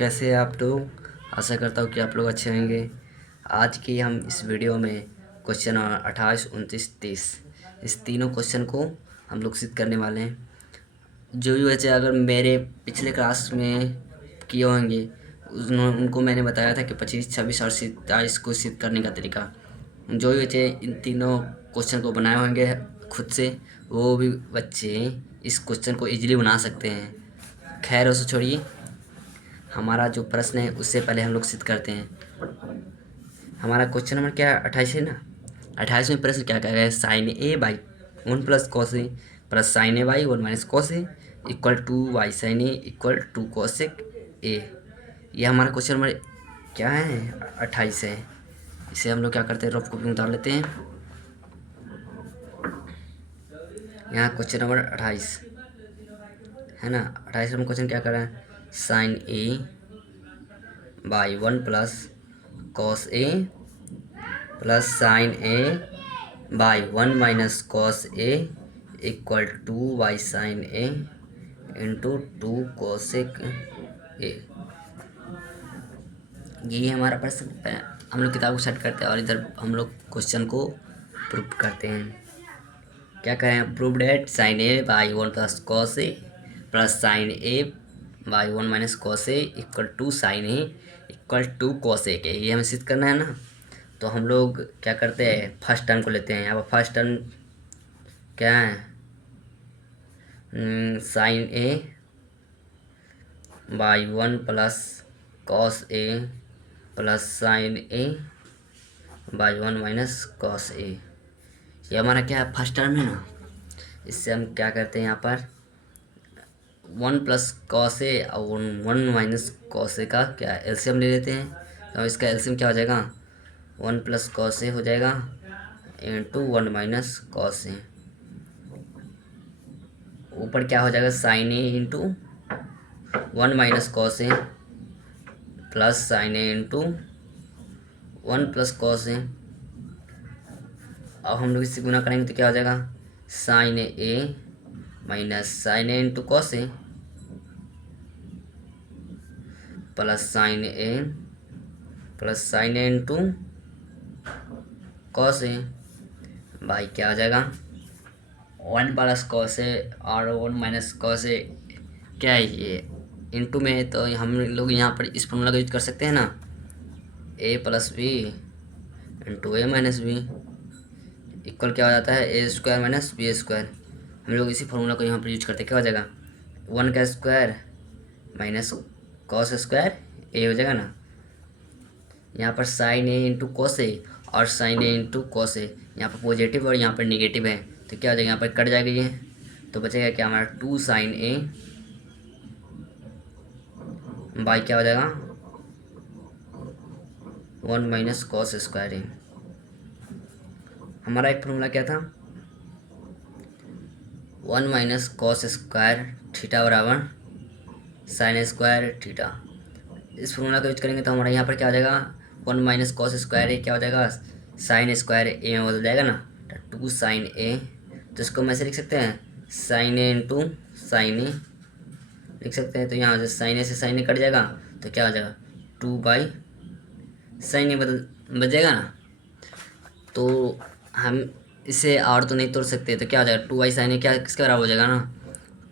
कैसे हैं आप लोग। आशा करता हूँ कि आप लोग अच्छे होंगे। आज की हम इस वीडियो में क्वेश्चन 28, 29, 30 इस तीनों क्वेश्चन को हम लोग सिद्ध करने वाले हैं। जो भी बच्चे अगर मेरे पिछले क्लास में किए होंगे उनको मैंने बताया था कि 25, 26 और 27 को सिद्ध करने का तरीका। जो भी बच्चे इन तीनों क्वेश्चन को बनाए होंगे खुद से, वो भी बच्चे इस क्वेश्चन को इजीली बना सकते हैं। खैर उसे छोड़िए, हमारा जो प्रश्न है उससे पहले हम लोग सिद्ध करते हैं। हमारा क्वेश्चन नंबर क्या है, 28 है ना। 28 में प्रश्न क्या कह रहा है, sine A by 1 plus cos A plus sine A by 1 minus cos A equal to y sine A equal to cosec A. ये हमारा क्वेश्चन नंबर क्या है, 28 है। इसे हम लोग क्या करते हैं, रफ कॉपी में उतार लेते हैं। यहाँ क्वेश्चन नंबर 28 है ना। 28 में क्वेश्चन क्या कर रहा है, sine A by 1 plus cos A plus sine A by 1 minus cos A equal to y sine A into 2 cosec A. ये हमारा प्रश्न। हम लोग किताब को सेट करते हैं और इधर हम लोग क्वेश्चन को प्रूव करते हैं। क्या करें, prove that sine A by 1 plus cos A plus sine A by 1 minus cos A equal to sine A equal to cosec A. ये हमें सिद्ध करना है ना। तो हम लोग क्या करते हैं, फर्स्ट टर्म को लेते हैं। यहाँ पर फर्स्ट टर्म क्या है, sine A by 1 plus cos A plus sine A by 1 minus cos A. ये हमारा क्या है, फर्स्ट टर्म है ना। इससे हम क्या करते हैं, यहाँ पर 1 प्लस कॉस ए और 1 माइनस कॉस ए का क्या एलसीएम ले लेते हैं। तो इसका एलसीएम क्या हो जाएगा, 1 प्लस कॉस ए हो जाएगा इंटू 1 माइनस कॉस ए। ऊपर क्या हो जाएगा, sign A into 1 minus cos A plus sine A into 1 plus cos ए। अब हम लोग इससे गुना करेंगे तो क्या हो जाएगा, sign A minus sine A into cos A plus sine A into cos A भाई क्या हो जाएगा, 1 प्लस कॉस ए और 1 माइनस कॉस ए। क्या है ये, इंटू में है तो हम लोग यहाँ पर इस फॉर्मूला का यूज कर सकते हैं ना, ए प्लस बी इंटू ए माइनस बी इक्वल क्या हो जाता है, ए स्क्वायर माइनस बी स्क्वायर। हम लोग इसी फॉर्मूला को यहाँ पर यूज करते हैं। क्या हो जाएगा, 1 का स्क्वायर माइनस कॉस स्क्वायर ए हो जाएगा ना। यहाँ पर sign A into cos A और sign A into cos A, यहाँ पर पॉजिटिव और यहाँ पर नेगेटिव है तो क्या हो जाएगा, यहाँ पर कट जाएगा ये। तो बचेगा क्या हमारा 2 साइन ए बाई क्या हो जाएगा 1 माइनस कॉस स्क्वायर ए। हमारा एक फॉर्मूला क्या था, 1 माइनस कॉस स्क्वायर थीटा बराबर साइन स्क्वायर थीटा। इस फॉर्मूला का यूज करेंगे तो हमारा यहाँ पर क्या हो जाएगा, 1 माइनस कॉस स्क्वायर ए क्या हो जाएगा, साइन स्क्वायर ए में बदल जाएगा ना। तो 2 साइन ए, तो इसको हम ऐसे लिख सकते हैं, साइन ए इंटू साइन ए लिख सकते हैं। तो यहाँ से साइन ए से साइन ए कट जाएगा तो क्या हो जाएगा, 2 बाई साइन ए बच जाएगा ना। तो हम इसे और तो नहीं तोड़ सकते तो क्या हो जाएगा, 2 बाई साइन ए क्या किसके बराबर हो जाएगा ना,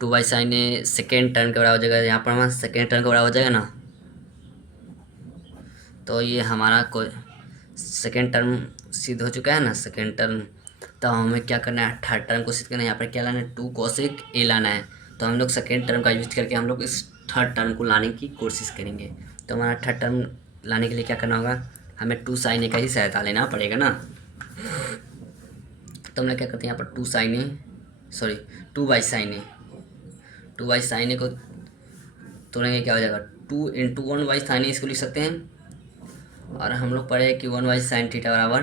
2 by sine A second term के बराबर हो जाएगा। यहाँ पर हमारा सेकेंड टर्म के बराबर हो जाएगा ना। तो ये हमारा को सेकेंड टर्म सिद्ध हो चुका है ना, सेकेंड टर्म। तो हमें क्या करना है, थर्ड टर्म को सिद्ध करना है। यहाँ पर क्या लाना है, 2 कोसेक ए लाना है। तो हम लोग सेकेंड टर्म का यूज करके हम लोग इस थर्ड टर्म को लाने की कोशिश करेंगे। तो हमारा थर्ड टर्म लाने के लिए क्या करना होगा, हमें 2 साइन ए का ही सहायता लेना पड़ेगा ना। तो हम लोग क्या करते हैं, यहाँ पर 2 sine A 2 by sine A, 2 by sine A को तोड़ेंगे क्या हो जाएगा, 2 इंटू 1 बाई साइन ए इसको लिख सकते हैं। और हम लोग पढ़े कि 1 बाई साइन थीटा बराबर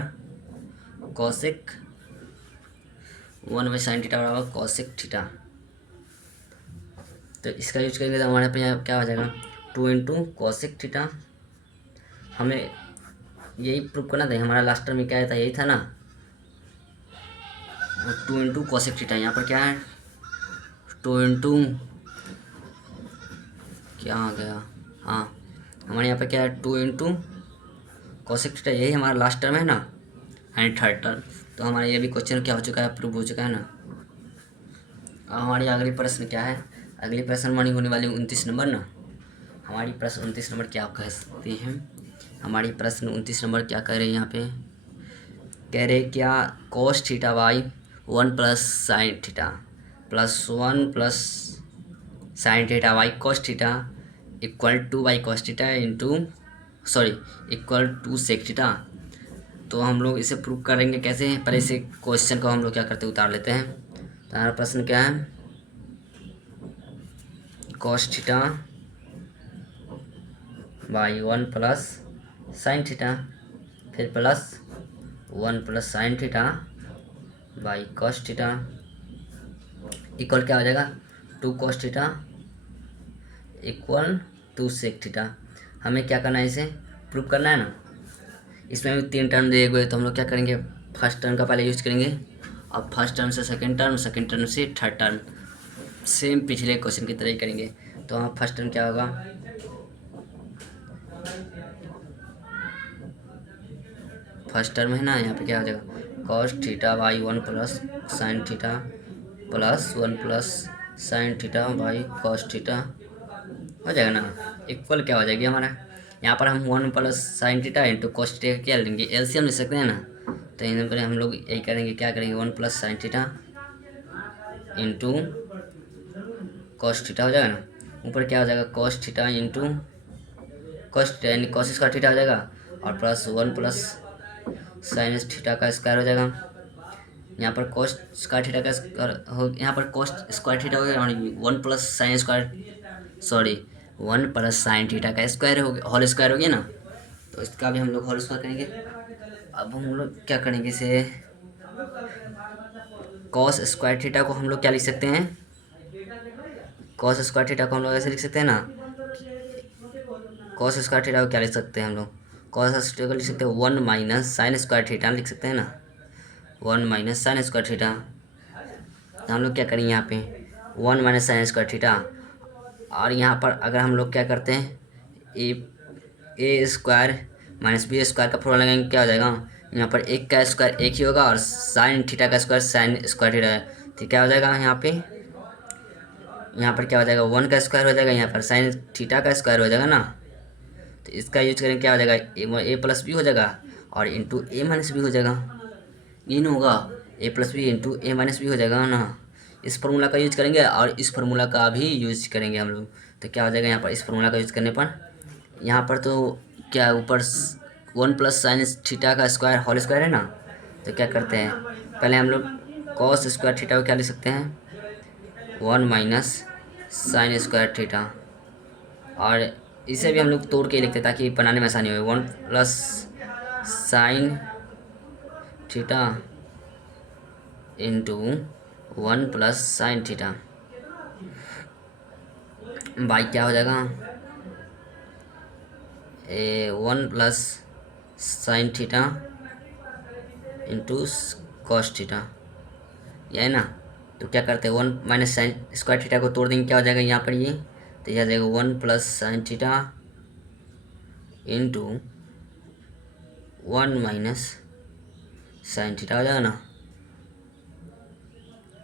कॉसेक 1 बाई साइन थीटा बराबर कॉसेक थीटा। तो इसका यूज करेंगे तो हमारे पे क्या हो जाएगा, 2 इंटू कॉसेक थीटा। हमें यही प्रूव करना था, हमारा लास्ट टर्म में क्या था, यही था ना, 2 इंटू कॉसेक थीटा। यहाँ पर क्या है, 2 इंटू क्या आ गया, हाँ हमारे यहाँ पे क्या है 2 इंटू कोसेक थीटा, यही हमारा लास्ट टर्म है ना एंड थर्ड टर्म। तो हमारा ये भी क्वेश्चन क्या हो चुका है, प्रूव हो चुका है ना। अब हमारी अगली प्रश्न क्या है, अगली प्रश्न हमारी होने वाली 29 नंबर ना। हमारी प्रश्न 29 नंबर क्या कह सकते हैं, हमारी प्रश्न 29 नंबर क्या कह रहे हैं यहाँ पे, कह रहे क्या cos theta by 1 plus sine theta plus 1 plus sine theta by cos theta equal to by cos theta into equal to sec theta. तो हम लोग इसे प्रूव करेंगे कैसे, पहले इसे क्वेश्चन को हम लोग क्या करते उतार लेते हैं। तो हमारा प्रश्न क्या है, cos theta by 1 plus sine theta फिर plus 1 plus sine theta by cos theta equal क्या हो जाएगा 2 cos theta equal 2 sec theta. हमें क्या करना है, इसे प्रूव करना है ना। इसमें भी 3 टर्म दिए हुए, तो हम लोग क्या करेंगे, फर्स्ट टर्म का पहले यूज करेंगे, अब फर्स्ट टर्म से सेकंड टर्म से थर्ड टर्म, सेम पिछले क्वेश्चन की तरह ही करेंगे। तो वहाँ फर्स्ट टर्म क्या होगा, फर्स्ट टर्म है ना, यहाँ पे क्या हो जाएगा cos theta by 1 plus sine theta plus 1 plus sine theta by cos theta हो जाएगा ना, इक्वल क्या हो जाएगी हमारा, यहाँ पर हम 1 plus sine theta into cos theta क्या लेंगे, एलसीएम ले सकते हैं ना। तो यहाँ पर हम लोग यही करेंगे, क्या करेंगे 1 plus sine theta into cos theta हो जाएगा ना, ऊपर क्या हो जाएगा cos theta into cos theta यानी cos स्क्वायर थीटा हो जाएगा और प्लस 1 प्लस साइन थीटा का स्क्वायर हो जाएगा। यहाँ पर cos स्क्वायर थीटा का स्क्वायर हो, यहाँ पर cos स्क्वायर थीटा हो गया और 1 plus sine square 1 plus sine theta का स्क्वायर हो गया, होल स्क्वायर हो गया ना। तो इसका भी हम लोग होल स्क्वायर करेंगे। अब हम लोग क्या करेंगे, इसे cos स्क्वायर थीटा को हम लोग क्या लिख सकते हैं, cos स्क्वायर थीटा को हम लोग ऐसे लिख सकते हैं ना, cos स्क्वायर थीटा को क्या लिख सकते हैं हम लोग, cos थीटा को लिख सकते हैं 1 माइनस साइन स्क्वायर थीटा लिख सकते हैं ना, 1 माइनस साइन स्क्वायर थीटा। तो हम लोग क्या करेंगे यहाँ पे 1 माइनस साइन स्क्वायर थीटा, और यहाँ पर अगर हम लोग क्या करते हैं ए स्क्वायर माइनस बी स्क्वायर का फॉर्मूला लगाएंगे, क्या हो जाएगा, यहाँ पर एक का स्क्वायर एक ही होगा और साइन थीटा का स्क्वायर साइन स्क्वायर थीटा है, तो क्या हो जाएगा यहाँ पर क्या हो जाएगा 1 का स्क्वायर हो जाएगा, यहाँ पर साइन थीटा का स्क्वायर हो जाएगा ना। तो इसका यूज करेंगे, क्या हो जाएगा ए प्लस बी हो जाएगा और इंटू ए माइनस बी हो जाएगा, इन होगा ए प्लस बी इंटू ए माइनस बी हो जाएगा ना। इस फार्मूला का यूज करेंगे और इस फार्मूला का भी यूज करेंगे हम लोग। तो क्या हो जाएगा यहाँ पर इस फार्मूला का यूज करने पर, यहाँ पर तो क्या ऊपर 1 प्लस साइन थीटा का स्क्वायर होल स्क्वायर है ना। तो क्या करते हैं, पहले हम लोग कॉस स्क्वायर थीटा को क्या लिख सकते हैं 1 माइनस साइन स्क्वायर थीटा, और इसे भी हम लोग तोड़ के लिखते हैं ताकि बनाने में आसानी हो। 1 plus sine theta into 1 plus sine theta by क्या हो जाएगा 1 plus sine theta into cos theta, यह है ना। तो क्या करते हैं 1 माइनस साइन स्क्वायर थीटा को तोड़ देंगे, क्या हो जाएगा यहाँ पर ये, तो यह आ जाएगा 1 plus sine theta into 1 minus sine theta हो जाएगा ना,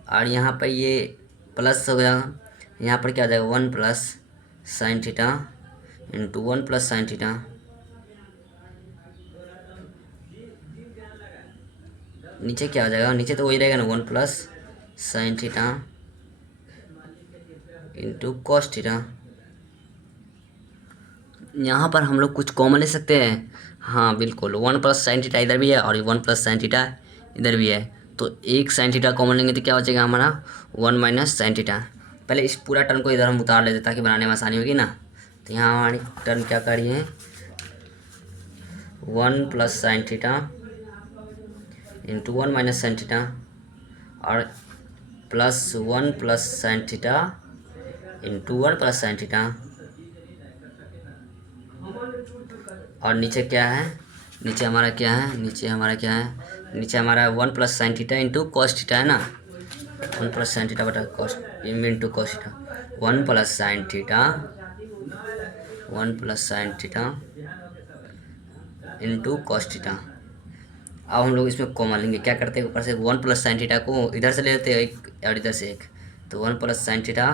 और यहाँ पर ये प्लस हो जाएगा, यहाँ पर क्या हो जाएगा 1 plus sine theta into 1 plus sine theta, नीचे क्या आ जाएगा, नीचे तो वही रहेगा ना 1 plus sine theta into cos theta. यहाँ पर हम लोग कुछ कॉमन ले सकते हैं, हाँ बिल्कुल 1 प्लस साइन थीटा इधर भी है और 1 प्लस साइन थीटा इधर भी है, तो एक साइन थीटा कॉमन लेंगे तो क्या हो जाएगा हमारा 1 माइनस साइन थीटा। पहले इस पूरा टर्म को इधर हम उतार लेते ताकि बनाने में आसानी होगी ना। तो यहाँ हमारी टर्म क्या करी है 1 plus sine theta into 1 minus sine theta और plus 1 plus sine theta into 1 plus sine theta, और नीचे क्या है, नीचे हमारा क्या है, नीचे हमारा 1 plus sine theta into cos theta है ना, 1 प्लस साइन थीटा बटा cos into cos theta, 1 plus sine theta 1 plus sine theta into cos theta. अब हम लोग इसमें कॉमन लेंगे, क्या करते हैं ऊपर से 1 प्लस साइन थीटा को इधर से ले लेते हैं एक और इधर से एक, तो 1 प्लस साइन थीटा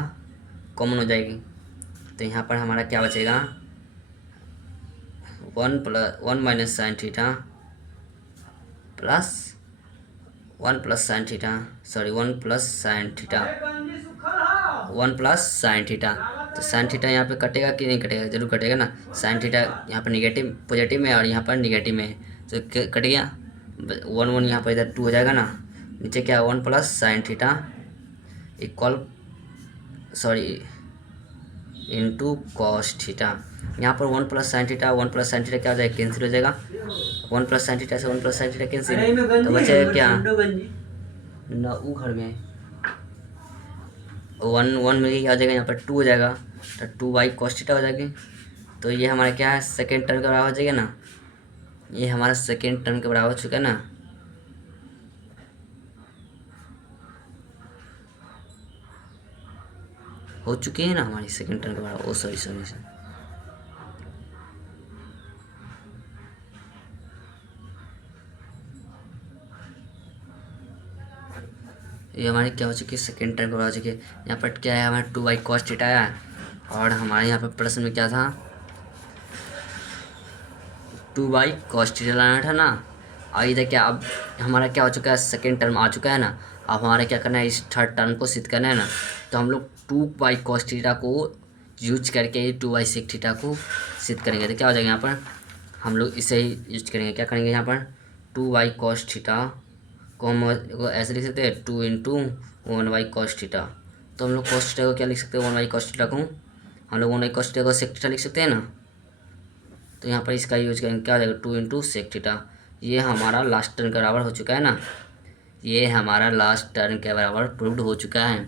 कॉमन हो जाएगी। तो यहाँ पर हमारा क्या बचेगा 1 minus sine theta plus 1 plus sine theta, sorry 1 plus sine theta, 1 plus sine theta. तो साइन थीटा यहाँ पे कटेगा कि नहीं कटेगा, जरूर कटेगा ना। साइन थीटा यहाँ पर निगेटिव पॉजिटिव में और यहाँ पर निगेटिव में, तो कट गया 1 यहाँ पर इधर 2 हो जाएगा ना। नीचे क्या 1 plus sine theta equal sorry into cos theta. यहाँ पर 1 plus sine theta 1 plus sine theta क्या हो जाएगा, कैंसिल हो जाएगा। 1 प्लस साइन थीटा से 1 प्लस साइन थीटा कैंसिल, तो बचेगा क्या न ऊ घर में 1 में ही आ जाएगा, यहाँ पर 2 हो जाएगा, तो 2 बाई कॉस थीटा हो जाएगी। तो ये हमारा क्या है सेकेंड टर्म के बराबर हो जाएगा ना, ये हमारा सेकेंड टर्म के बराबर हो चुका है ना। हो चुकी है ना हमारी सेकेंड टर्म के बराबर। ओ सॉरी सॉरी सॉरी, ये हमारी क्या हो चुकी है सेकेंड टर्म के बराबर हो चुकी है। यहाँ पर क्या है हमारा 2 बाई कॉस थीटा है, और हमारे यहाँ पर प्रश्न में क्या था 2 बाई कॉस थीटा लाना था ना। और इधर क्या अब हमारा क्या हो चुका है सेकेंड टर्म आ चुका है ना। अब हमारा क्या करना है इस थर्ड टर्म को सिद्ध करना है ना। तो हम लोग 2 बाई कॉस थीटा को यूज करके 2 बाई सेक थीटा को सिद्ध करेंगे। तो क्या हो जाएगा यहाँ पर हम लोग इसे ही यूज करेंगे। क्या करेंगे यहाँ पर 2 बाई कॉस थीटा को हम ऐसे लिख सकते हैं 2 इंटू 1 बाई कॉस थीटा। तो हम लोग कॉस थीटा को क्या लिख सकते हैं 1 बाई कॉस थीटा को हम लोग 1 बाई कॉस थीटा को सेक थीटा लिख सकते हैं ना। तो यहाँ पर इसका यूज करेंगे, क्या हो जाएगा 2 इंटू सेक थीटा। ये हमारा लास्ट टर्म के बराबर हो चुका है ना, ये हमारा लास्ट टर्म के बराबर प्रूव्ड हो चुका है।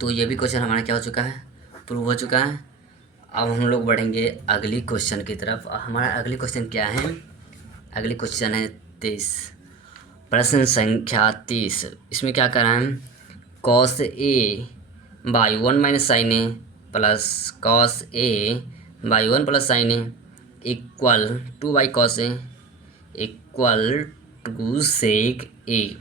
तो ये भी क्वेश्चन हमारा क्या हो चुका है प्रूव हो चुका है। अब हम लोग बढ़ेंगे अगली क्वेश्चन की तरफ। हमारा अगली क्वेश्चन क्या है, अगली क्वेश्चन है 30, प्रश्न संख्या 30। इसमें क्या कर रहा है cos A by 1 minus sine A plus cos A by 1 plus sine A equal 2 by cos A equal to sec A.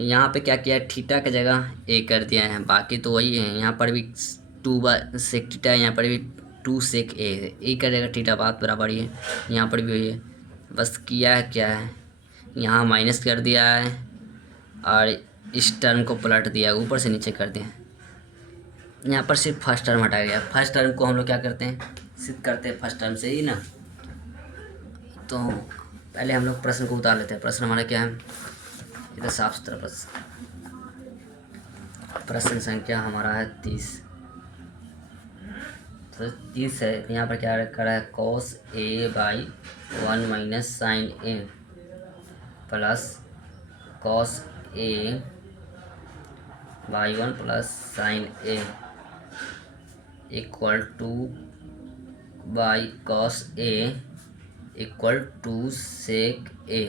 यहाँ पे क्या किया है थीटा की जगह ए कर दिया है, बाकी तो वही है। यहाँ पर भी 2 बाई सेक थीटा है, यहाँ पर भी 2 सेक ए है, ए का जगह थीटा बात बराबर ही है। यहाँ पर भी वही है, बस किया है क्या है यहाँ माइनस कर दिया है और इस टर्म को पलट दिया, ऊपर से नीचे कर दिया। यहाँ पर सिर्फ फर्स्ट टर्म हटाया गया। फर्स्ट टर्म को हम लोग क्या करते हैं सिद्ध करते हैं फर्स्ट टर्म से ही ना। तो पहले हम लोग प्रश्न को उतार लेते हैं। प्रश्न हमारा क्या है इधर साफ सुथरा प्रश्न, प्रश्न संख्या हमारा है 30। तो 30 है, यहाँ पर क्या करा है cos A by 1 minus sine A plus cos A by 1 plus sine A equal to by cos A equal to sec A.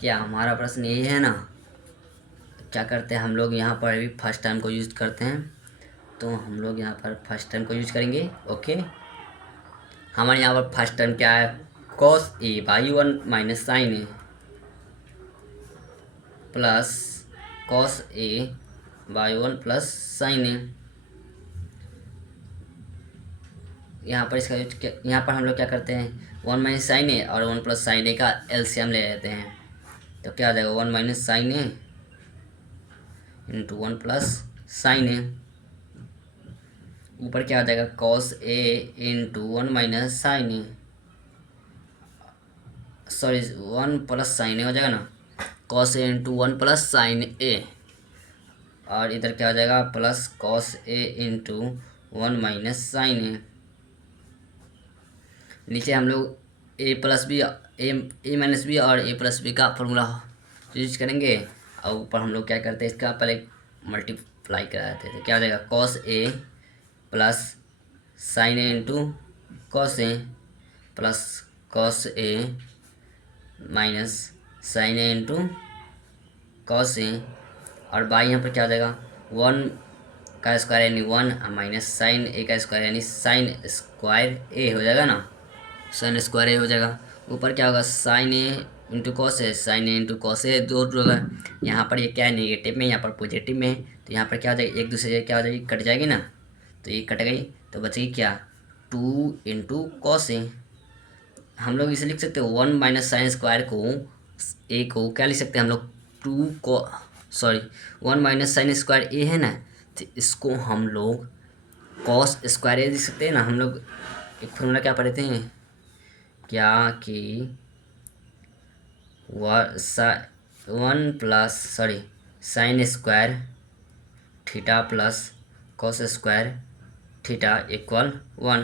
क्या हमारा प्रश्न यही है ना। क्या करते हैं हम लोग यहाँ पर भी फर्स्ट टाइम को यूज करते हैं, तो हम लोग यहाँ पर फर्स्ट टाइम को यूज करेंगे। ओके हमारे यहाँ पर फर्स्ट टाइम क्या है cos A by 1 minus sine A plus cos A by 1 plus sine A. यहाँ पर इसका यहाँ पर हम लोग क्या करते हैं 1 माइनस साइन ए और 1 प्लस साइन ए का एलसीएम ले लेते हैं। तो क्या आ जाएगा 1 minus sine A into 1 plus sine ए, ऊपर क्या आ जाएगा cos A into 1 minus sine A, sorry 1 plus sine ए हो जाएगा ना, cos A into 1 plus sine ए, और इधर क्या आ जाएगा प्लस कॉस ए इंटू 1 माइनस साइन ए। नीचे हम लोग ए प्लस बी ए माइनस बी और ए प्लस बी का फॉर्मूला यूज करेंगे, और ऊपर हम लोग क्या करते हैं इसका पहले मल्टीप्लाई करा देते हैं। तो क्या हो जाएगा cos A plus sine A into cos A plus cos A minus sine A into cos A, और बाई यहाँ पर क्या हो जाएगा का स्क्वायर यानी 1 माइनस साइन ए का स्क्वायर यानी साइन स्क्वायर ए हो जाएगा ना, साइन स्क्वायर ए हो जाएगा। ऊपर क्या होगा, साइन ए इंटू कॉस है, sine A into cos A दो होगा। यहाँ पर ये क्या है, नेगेटिव में, यहाँ पर पॉजिटिव में, तो यहाँ पर क्या हो जाएगी, एक दूसरे से क्या हो जाएगी, कट जाएगी ना, तो ये कट गई तो बचेगी क्या, 2 इंटू कॉस ए। हम लोग इसे लिख सकते हैं 1 माइनस साइन स्क्वायर को, ए को क्या लिख सकते हैं हम लोग, 1 माइनस साइन स्क्वायर ए है ना, तो इसको हम लोग कॉस स्क्वायर ए लिख सकते हैं ना। हम लोग एक फॉर्मूला क्या पढ़े थे क्या कि 1 sine square theta plus cos square theta equal 1।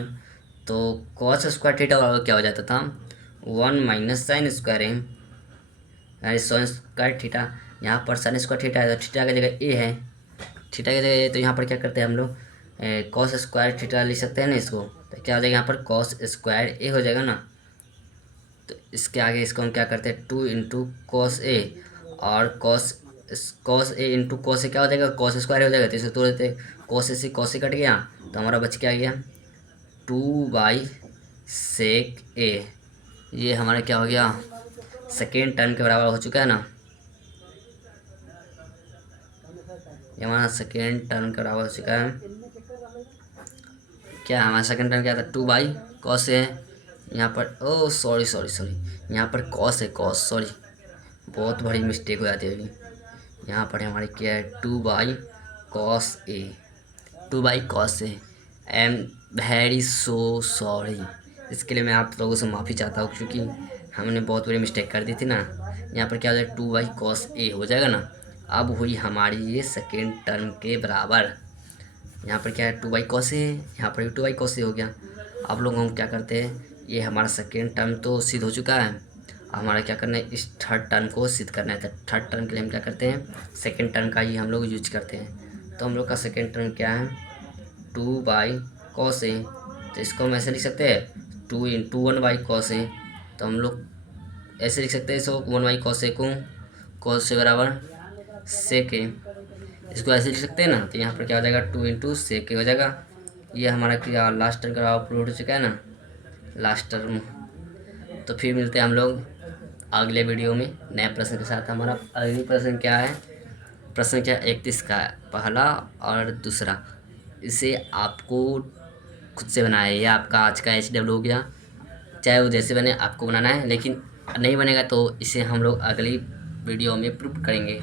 तो कॉस स्क्वायर थीटा बराबर क्या हो जाता था, 1 माइनस साइन स्क्वायर है यानी साइन स्क्वायर थीटा। यहाँ पर साइन स्क्वायर थीटा है तो थीटा की जगह ए है, थीटा की जगह, तो यहाँ पर क्या करते हैं हम लोग, कॉस स्क्वायर थीटा लिख सकते हैं ना इसको, तो क्या हो जाएगा यहाँ पर कॉस स्क्वायर ए हो जाएगा ना। तो इसके आगे इसको हम क्या करते हैं, 2 इंटू कॉस ए, और cos A into cos A क्या हो जाएगा, कॉस स्क्वायर हो जाएगा, तो इसे तोड़ देते, कॉस ए कट गया तो हमारा बच क्या गया, 2/sec ए। ये हमारा क्या हो गया, सेकेंड टर्म के बराबर हो चुका है ना, ये हमारा सेकेंड टर्म के बराबर हो चुका है। क्या हमारा सेकेंड टर्म क्या था, 2/cos है, यहाँ पर ओ सॉरी, यहाँ पर कॉस है, कॉस, सॉरी बहुत बड़ी मिस्टेक हो जाती है अभी। यहाँ पर हमारे क्या है, 2/cos A, 2/cos A. I am very so sorry, इसके लिए मैं आप लोगों से माफ़ी चाहता हूँ क्योंकि हमने बहुत बड़ी मिस्टेक कर दी थी ना। यहाँ पर क्या हो जाएगा, 2/cos ए हो जाएगा ना। अब हुई हमारी ये सेकेंड टर्म के बराबर, यहाँ पर क्या है 2/cos ए, यहाँ पर भी 2/cos ए हो गया। अब लोग हम क्या करते हैं, ये हमारा सेकेंड टर्म तो सिद्ध हो चुका है, अब हमारा क्या करना है, इस थर्ड टर्म को सिद्ध करना है। तो थर्ड टर्म के लिए हम क्या करते हैं, सेकेंड टर्म का ही हम लोग यूज करते हैं। तो हम लोग का सेकेंड टर्म क्या है, 2/cos ए, तो इसको हम ऐसे लिख सकते हैं 2 इंटू 1/cos ए। तो हम लोग ऐसे लिख सकते हैं इसको 1/cos ए को cos से बराबर sec ए, इसको ऐसे लिख सकते हैं ना। तो यहाँ पर क्या हो जाएगा, 2 इंटू sec ए हो जाएगा। ये हमारा क्या लास्ट टर्म का प्रूव हो चुका है ना, लास्ट टर्म। तो फिर मिलते हैं हम लोग अगले वीडियो में नए प्रश्न के साथ। हमारा अगली प्रश्न क्या है, प्रश्न क्या 31 का पहला और दूसरा, इसे आपको खुद से बनाना है। यह आपका आज का HW हो गया, चाहे वो जैसे बने आपको बनाना है, लेकिन नहीं बनेगा तो इसे हम लोग अगली वीडियो में प्रूव करेंगे।